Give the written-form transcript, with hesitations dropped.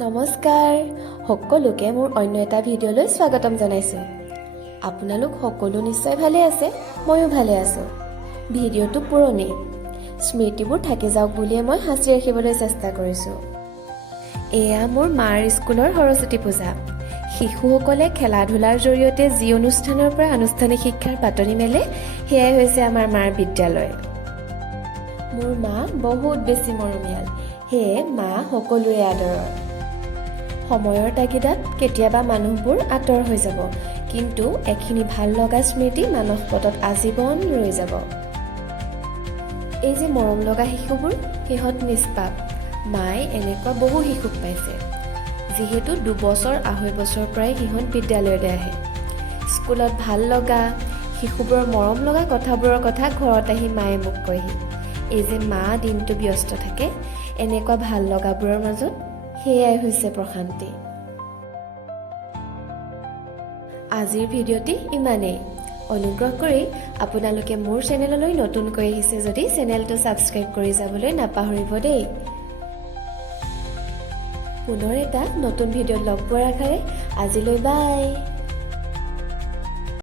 নমস্কাৰ সকলোকে মোৰ অন্য এটা ভিডিঅ'লৈ স্বাগতম জনাইছোঁ। আপোনালোক সকলো নিশ্চয় ভালে আছে, ময়ো ভালে আছোঁ। ভিডিঅ'টো পুৰণি, স্মৃতিবোৰ থাকি যাওক বুলিয়ে মই সাঁচি ৰাখিবলৈ চেষ্টা কৰিছোঁ। এয়া মোৰ মাৰ স্কুলৰ সৰস্বতী পূজা। শিশুসকলে খেলা ধূলাৰ জৰিয়তে যি অনুষ্ঠানৰ পৰা আনুষ্ঠানিক শিক্ষাৰ পাতনি মেলে, সেয়াই হৈছে আমাৰ মাৰ বিদ্যালয়। মোৰ মা বহুত বেছি মৰমীয়াল, সেয়ে মা সকলোৰে আদৰৰ। সময়ৰ তাগিদাত কেতিয়াবা মানুহবোৰ আঁতৰ হৈ যাব, কিন্তু এখিনি ভাল লগা স্মৃতি মানস পটত আজীৱন ৰৈ যাব। এই যে মৰম লগা শিশুবোৰ, সিহঁত নিষ্পাপ। মায়ে এনেকুৱা বহু শিশুক পাইছে, যিহেতু 2 বছৰ 2.5 বছৰৰ পৰাই সিহঁত বিদ্যালয়লৈ আহে। স্কুলত ভাল লগা শিশুবোৰৰ মৰম লগা কথাবোৰৰ কথা ঘৰত আহি মায়ে মোক কয়হি। এই যে মা দিনটো ব্যস্ত থাকে, এনেকুৱা ভাল লগাবোৰৰ মাজত সেয়াই হৈছে প্ৰশান্তি। আজিৰ ভিডিঅ'টি ইমানেই। অনুগ্ৰহ কৰি আপোনালোকে মোৰ চেনেললৈ নতুনকৈ আহিছে যদি চেনেলটো ছাবস্ক্ৰাইব কৰি যাবলৈ নাপাহৰিব দেই। পুনৰ এটা নতুন ভিডিঅ'ত লগ পোৱাৰ আশাৰে আজিলৈ বাই।